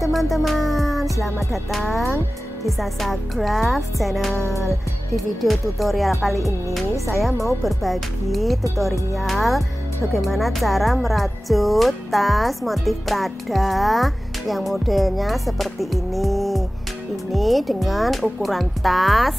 teman-teman, selamat datang di Sasa Craft Channel. Di video tutorial kali ini saya mau berbagi tutorial bagaimana cara merajut tas motif Prada yang modelnya seperti ini. Ini dengan ukuran tas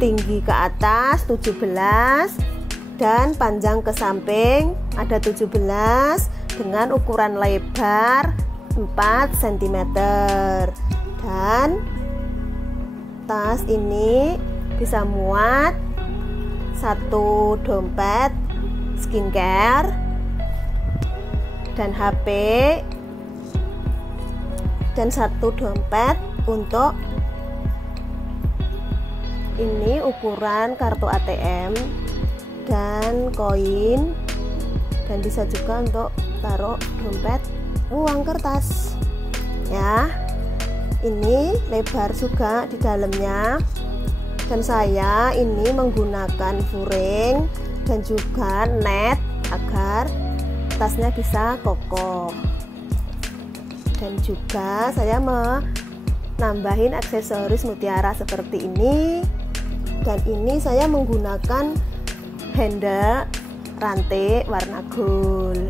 tinggi ke atas 17 dan panjang ke samping ada 17 dengan ukuran lebar 4 cm. Dan tas ini bisa muat satu dompet skincare dan HP dan satu dompet untuk ini ukuran kartu ATM dan koin, dan bisa juga untuk taruh dompet uang kertas ya. Ini lebar juga di dalamnya, dan saya ini menggunakan furing dan juga net agar tasnya bisa kokoh. Dan juga saya menambahin aksesoris mutiara seperti ini, dan ini saya menggunakan handle rantai warna gold.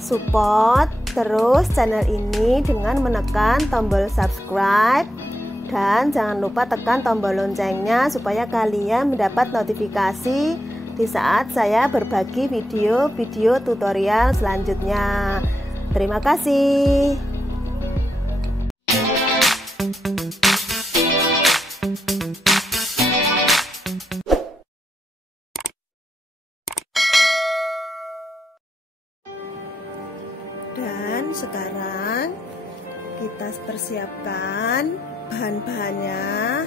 Support terus channel ini dengan menekan tombol subscribe, dan jangan lupa tekan tombol loncengnya supaya kalian mendapat notifikasi di saat saya berbagi video-video tutorial selanjutnya. Terima kasih. Dan sekarang kita persiapkan bahan-bahannya.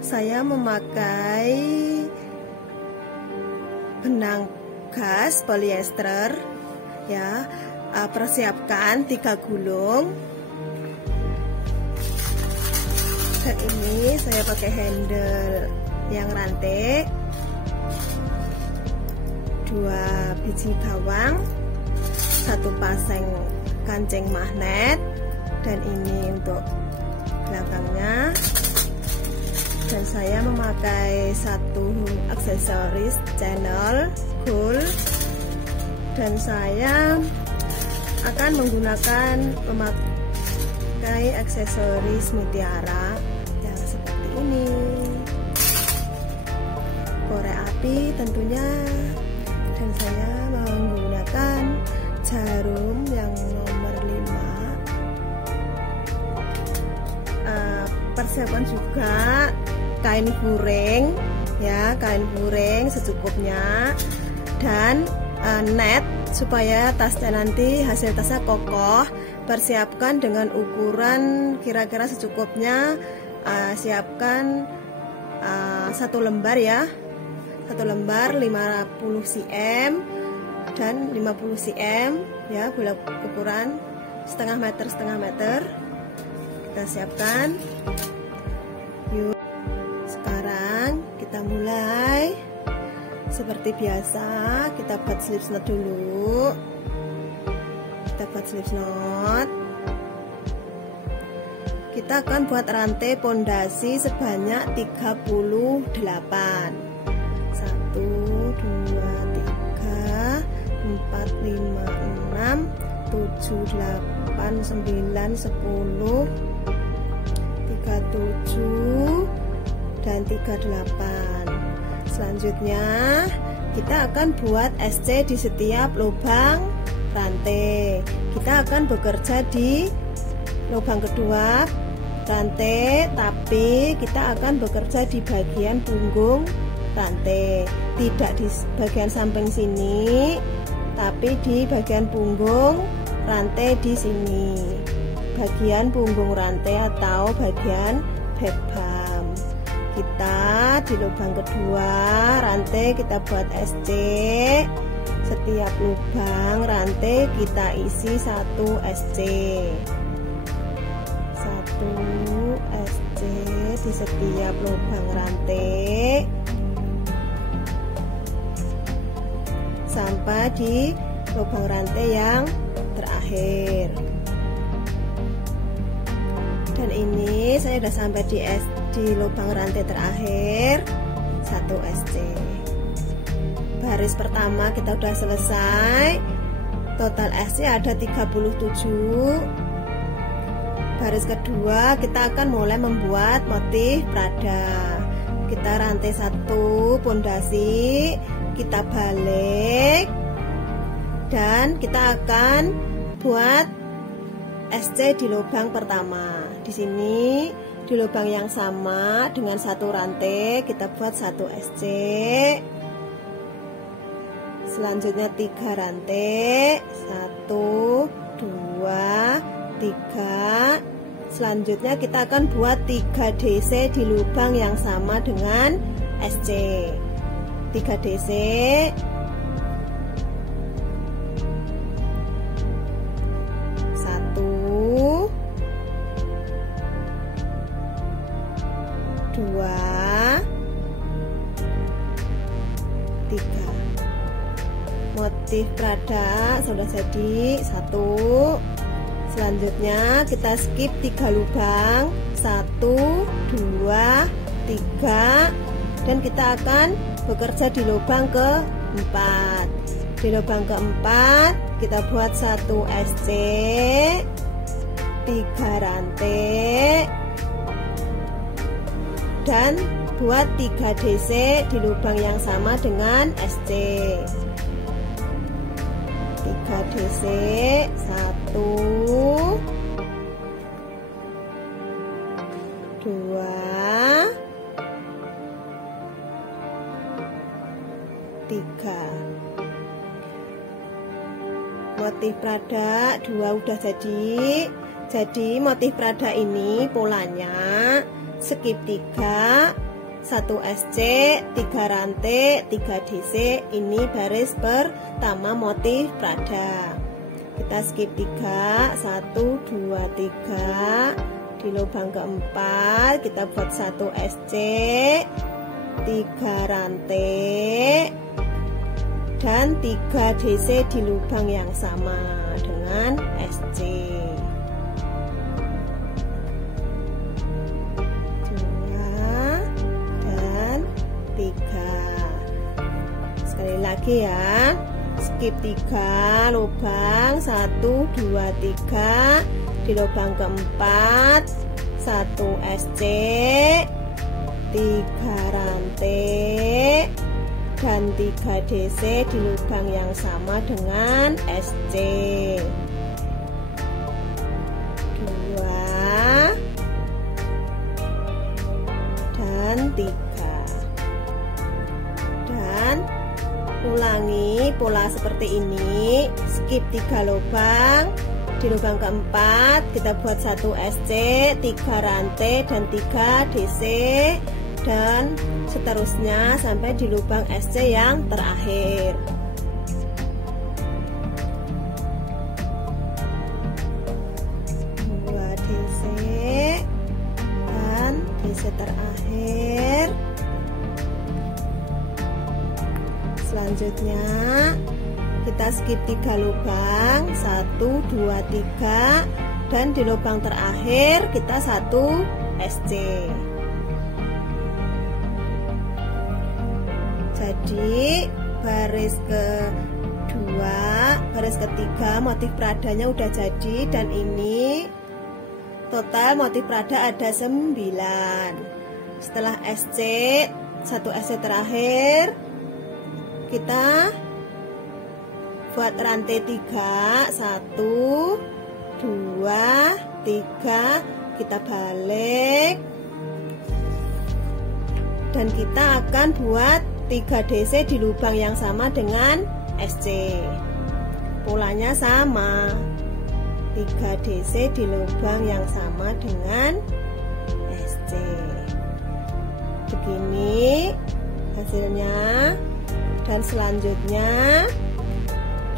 Saya memakai benang gas polyester ya. Persiapkan 3 gulung. Dan ini saya pakai handle yang rantai, 2 biji bawang, 1 pasang kancing magnet, dan ini untuk belakangnya. Dan saya memakai 1 aksesoris channel gold, dan saya akan memakai aksesoris mutiara yang seperti ini. Korek api tentunya, dan saya menggunakan jarum yang nomor 5. Persiapkan juga kain furing ya, kain furing secukupnya, dan net supaya tasnya nanti hasil tasnya kokoh. Persiapkan dengan ukuran kira-kira secukupnya. Siapkan 1 lembar ya, 1 lembar 50 cm dan 50 cm ya, bulat ukuran setengah meter. Kita siapkan. Yuk, sekarang kita mulai. Seperti biasa, kita buat slip knot dulu. Kita buat slip knot. Kita akan buat rantai pondasi sebanyak 38. 1, 2, 3, 4, 5, 6, 7, 8, 9, 10, 37 dan 38. Selanjutnya kita akan buat SC di setiap lubang rantai. Kita akan bekerja di lubang kedua rantai, tapi kita akan bekerja di bagian punggung rantai, tidak di bagian samping sini, tapi di bagian punggung rantai di sini, bagian punggung rantai atau bagian backbum. Kita di lubang kedua rantai kita buat SC. Setiap lubang rantai kita isi 1 SC. 1 SC di setiap lubang rantai sampai di lubang rantai yang terakhir. Dan ini saya sudah sampai di lubang rantai terakhir 1 SC. Baris pertama kita sudah selesai. Total SC ada 37. Baris kedua kita akan mulai membuat motif Prada. Kita rantai 1 pondasi, kita balik, dan kita akan buat SC di lubang pertama. Di sini di lubang yang sama dengan 1 rantai kita buat 1 SC. Selanjutnya 3 rantai, 1, 2, 3. Selanjutnya kita akan buat 3 DC di lubang yang sama dengan SC. 3 DC. 1, 2, 3. Motif Prada sudah jadi 1. Selanjutnya kita skip 3 lubang, 1, 2, 3, dan kita akan bekerja di lubang keempat. Di lubang keempat kita buat 1 SC, 3 rantai, dan buat 3 DC di lubang yang sama dengan SC. 3 DC, 1, 2, 3. Motif Prada 2 udah jadi. Jadi motif Prada ini polanya skip 3, 1 SC, 3 rantai, 3 DC. Ini baris pertama motif Prada. Kita skip 3, 1, 2, 3. Di lubang keempat kita buat 1 SC, 3 rantai, dan 3 DC di lubang yang sama dengan SC. 2 dan 3. Sekali lagi ya, skip 3 lubang, 1, 2, 3. Di lubang keempat 1 SC, 3 rantai, dan 3 DC di lubang yang sama dengan SC. 2 dan 3. Dan ulangi pola seperti ini. Skip 3 lubang. Di lubang keempat kita buat 1 SC, 3 rantai, dan 3 DC, dan seterusnya sampai di lubang SC yang terakhir. Dua DC dan DC terakhir. Selanjutnya kita skip 3 lubang, 1, 2, 3, dan di lubang terakhir kita 1 SC. Jadi baris kedua, baris ketiga motif Pradanya udah jadi, dan ini total motif Prada ada 9. Setelah SC, 1 SC terakhir, kita buat rantai 3, 1, 2, 3, kita balik, dan kita akan buat 3 DC di lubang yang sama dengan SC. Polanya sama, 3 DC di lubang yang sama dengan SC. Begini hasilnya. Dan selanjutnya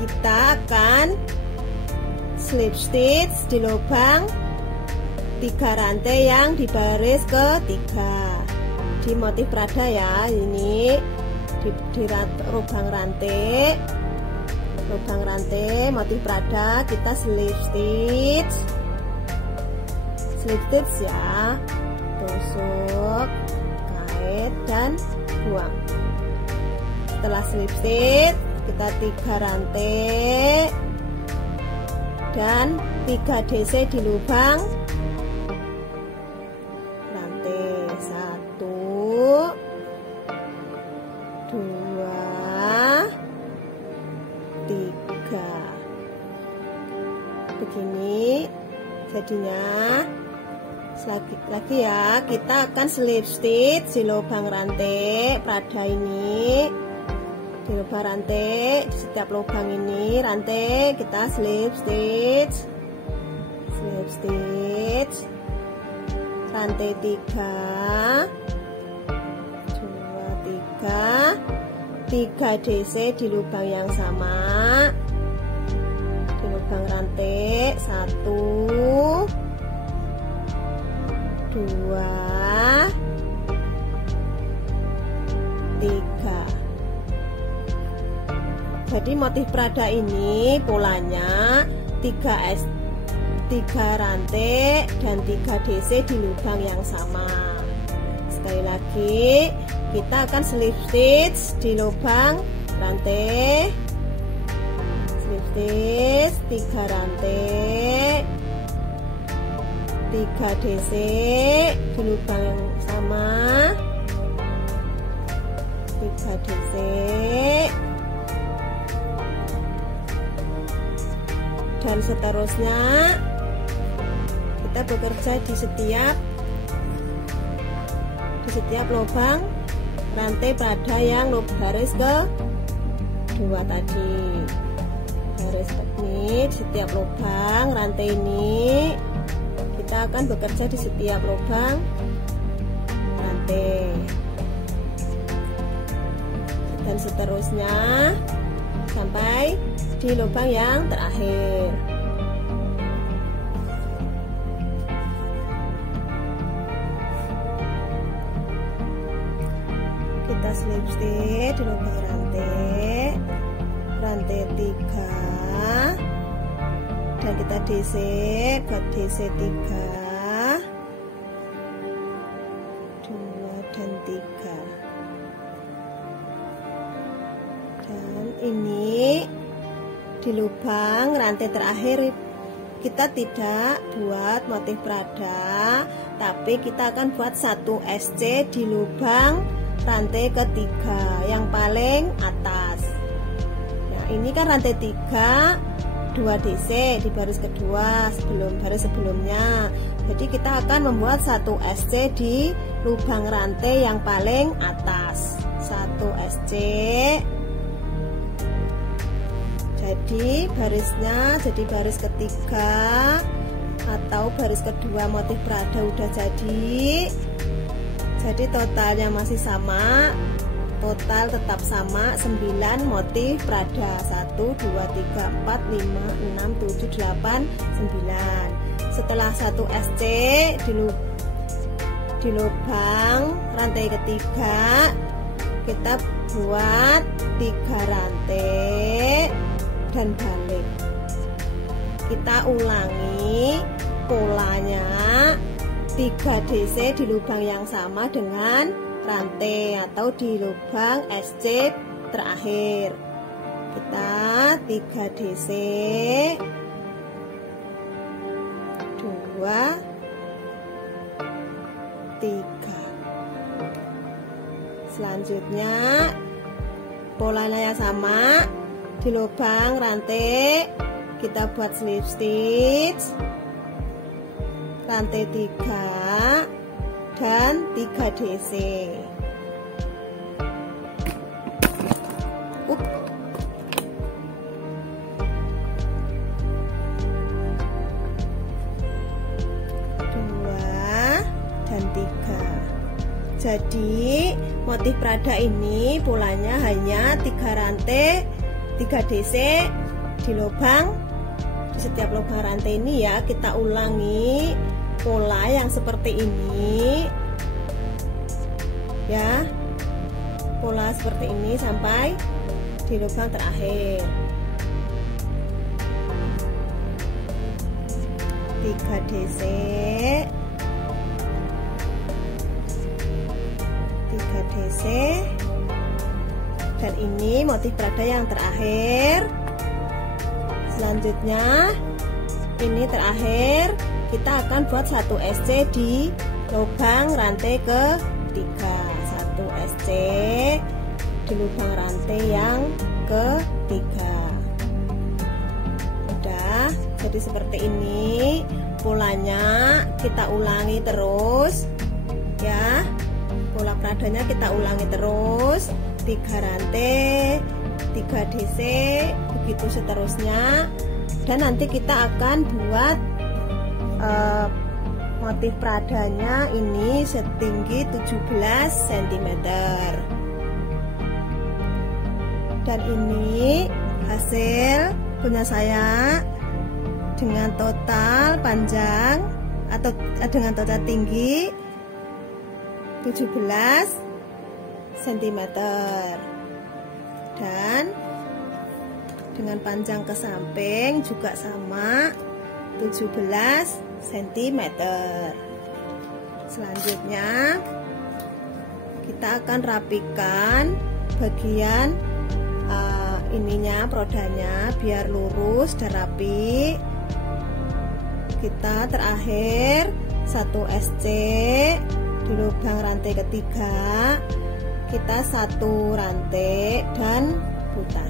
kita akan slip stitch di lubang 3 rantai yang di baris ketiga di motif Prada ya. Ini di lubang rantai motif Prada kita slip stitch slip stitch ya. Tusuk, kait, dan buang. Setelah slip stitch, kita 3 rantai dan 3 DC di lubang rantai. 1, 2, 3. Begini jadinya. Lagi ya, kita akan slip stitch di lubang rantai Prada ini. Di lubang rantai, di setiap lubang ini rantai kita slip stitch, rantai 3, 2, 3 DC di lubang yang sama, di lubang rantai. 1, 2, 3. Jadi motif Prada ini polanya 3 rantai dan 3 DC di lubang yang sama. Sekali lagi, kita akan slip stitch di lubang rantai, slip stitch 3 rantai, 3 DC di lubang yang sama, 3 DC, dan seterusnya. Kita bekerja di setiap lubang rantai Prada yang baris kedua tadi. Baris ini di setiap lubang rantai ini kita akan bekerja di setiap lubang rantai, dan seterusnya sampai di lubang yang terakhir. Kita slip stitch di lubang rantai 3 dan kita DC buat DC 3, 2 dan 3. Dan ini di lubang rantai terakhir kita tidak buat motif Prada, tapi kita akan buat 1 SC di lubang rantai ketiga yang paling atas. Nah, ini kan rantai 3, 2 DC di baris kedua baris sebelumnya. Jadi kita akan membuat 1 SC di lubang rantai yang paling atas. 1 SC. Jadi barisnya jadi baris ketiga atau baris kedua motif Prada udah jadi. Jadi totalnya masih sama, total tetap sama 9 motif Prada. 1, 2, 3, 4, 5, 6, 7, 8, 9. Setelah 1 SC di lubang rantai ketiga, kita buat 3 rantai dan balik. Kita ulangi polanya 3 DC di lubang yang sama dengan rantai atau di lubang SC terakhir. Kita 3 DC, 2, 3. Selanjutnya polanya sama, di lubang rantai kita buat slip stitch rantai 3 dan 3 DC. Jadi motif Prada ini polanya hanya 3 rantai 3 DC di lubang. Di setiap lubang rantai ini ya kita ulangi pola yang seperti ini ya, pola seperti ini sampai di lubang terakhir. 3 DC, 3 DC, dan ini motif berada yang terakhir. Selanjutnya ini terakhir, kita akan buat 1 SC di lubang rantai ketiga, 1 SC di lubang rantai yang ketiga. Udah, jadi seperti ini polanya, kita ulangi terus ya. Pola peradanya kita ulangi terus, 3 rantai, 3 DC, begitu seterusnya. Dan nanti kita akan buat motif peradanya ini setinggi 17 cm. Dan ini hasil punya saya dengan total panjang atau dengan total tinggi 17 cm dan dengan panjang ke samping juga sama 17 cm. Selanjutnya kita akan rapikan bagian ininya, prodanya, biar lurus dan rapi. Kita terakhir 1 SC di lubang rantai ketiga, kita 1 rantai dan putar.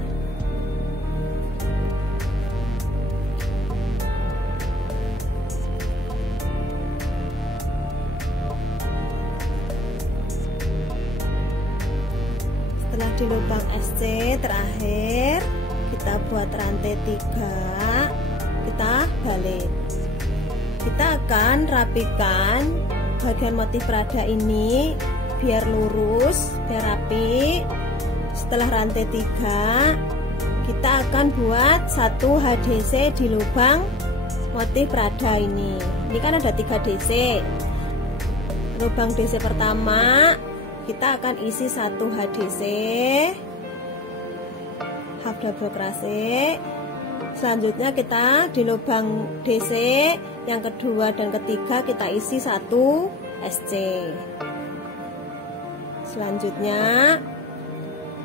Setelah di lubang SC terakhir, kita buat rantai 3, kita balik. Kita akan rapikan bagian motif perada ini biar lurus, biar rapi. Setelah rantai 3, kita akan buat 1 HDC di lubang motif perada ini. Ini kan ada 3 DC. Lubang DC pertama kita akan isi 1 HDC, half double crochet. Selanjutnya kita di lubang DC yang kedua dan ketiga kita isi 1 SC. Selanjutnya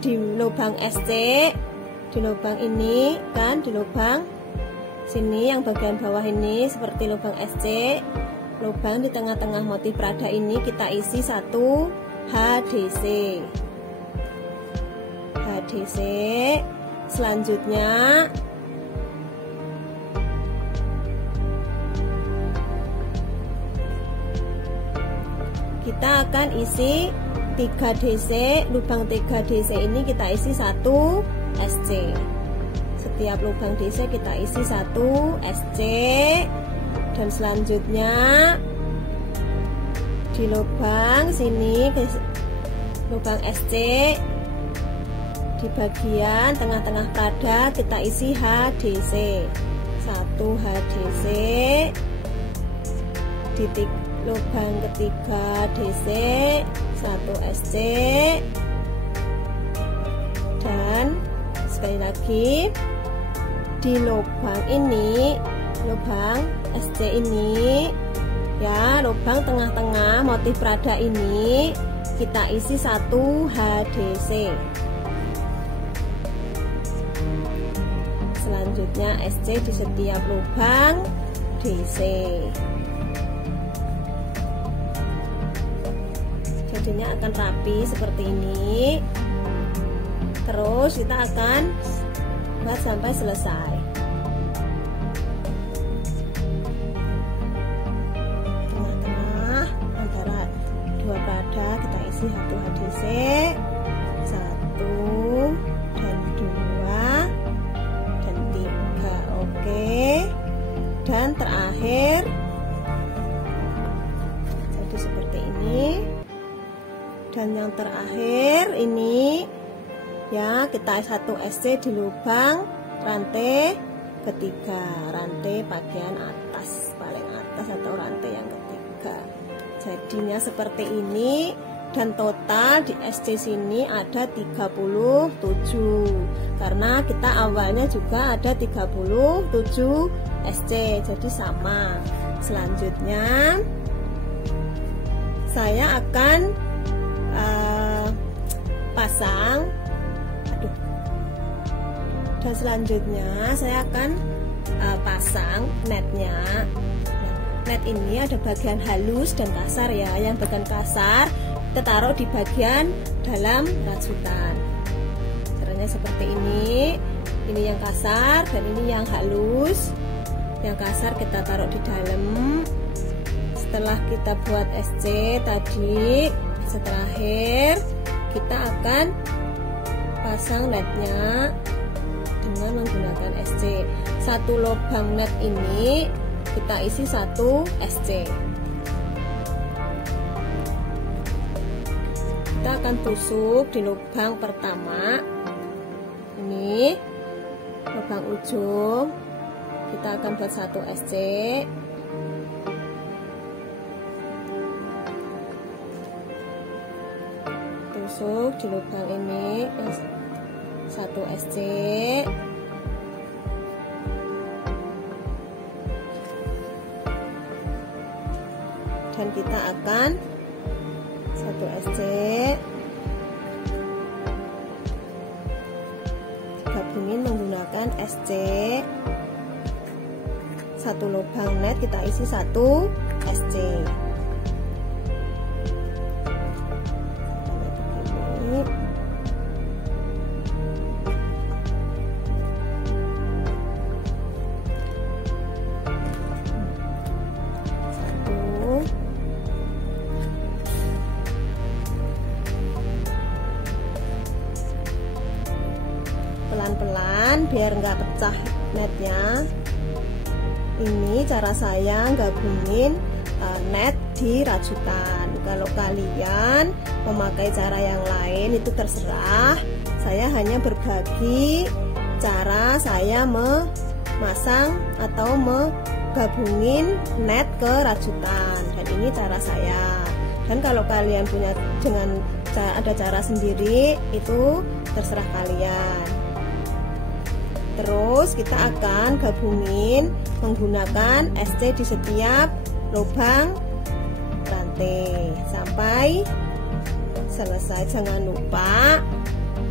di lubang SC, di lubang ini kan, di lubang sini yang bagian bawah ini seperti lubang SC, lubang di tengah-tengah motif perada ini kita isi 1 HDC. HDC. Selanjutnya kita akan isi 3 DC, lubang 3 DC ini kita isi 1 SC. Setiap lubang DC kita isi 1 SC. Dan selanjutnya di lubang sini, lubang SC, di bagian tengah-tengah perada kita isi HDC, 1 HDC. Di lubang ketiga DC 1 SC. Dan sekali lagi di lubang ini, lubang SC ini ya, lubang tengah-tengah motif perada ini kita isi 1 HDC. Selanjutnya SC di setiap lubang DC. Jadinya akan rapi seperti ini. Terus kita akan buat sampai selesai. Tengah-tengah antara 2 perada kita isi 1 HDC, 1 dan 2 dan 3. Oke. Dan terakhir jadi seperti ini. Dan yang terakhir ini ya, kita 1 SC di lubang rantai ketiga, rantai bagian atas, paling atas atau rantai yang ketiga. Jadinya seperti ini dan total di SC sini ada 37 karena kita awalnya juga ada 37 SC, jadi sama. Selanjutnya saya akan pasang, dan selanjutnya saya akan pasang netnya. Net ini ada bagian halus dan kasar ya. Yang bagian kasar kita taruh di bagian dalam rajutan. Caranya seperti ini. Ini yang kasar dan ini yang halus. Yang kasar kita taruh di dalam. Setelah kita buat SC tadi, terakhir kita akan pasang netnya dengan menggunakan SC. Satu lubang net ini kita isi 1 SC. Kita akan tusuk di lubang pertama. Ini lubang ujung. Kita akan buat 1 SC. Tusuk di lubang ini 1 SC. Dan kita akan 1 SC gabungin menggunakan SC. 1 lubang net kita isi 1 SC. Pelan-pelan biar nggak pecah netnya. Ini cara saya gabungin net di rajutan. Kalau kalian memakai cara yang lain itu terserah. Saya hanya berbagi cara saya memasang atau menggabungin net ke rajutan. Dan ini cara saya. Dan kalau kalian punya ada cara sendiri, itu terserah kalian. Terus kita akan gabungin menggunakan SC di setiap lubang rantai sampai selesai. Jangan lupa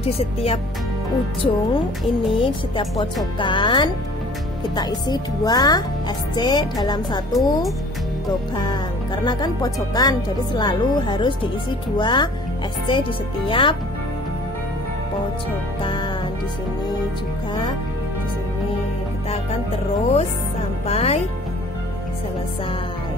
di setiap ujung ini, setiap pojokan kita isi 2 SC dalam 1 lubang. Karena kan pojokan, jadi selalu harus diisi 2 SC di setiap pojokan. Di sini juga, di sini kita akan terus sampai selesai.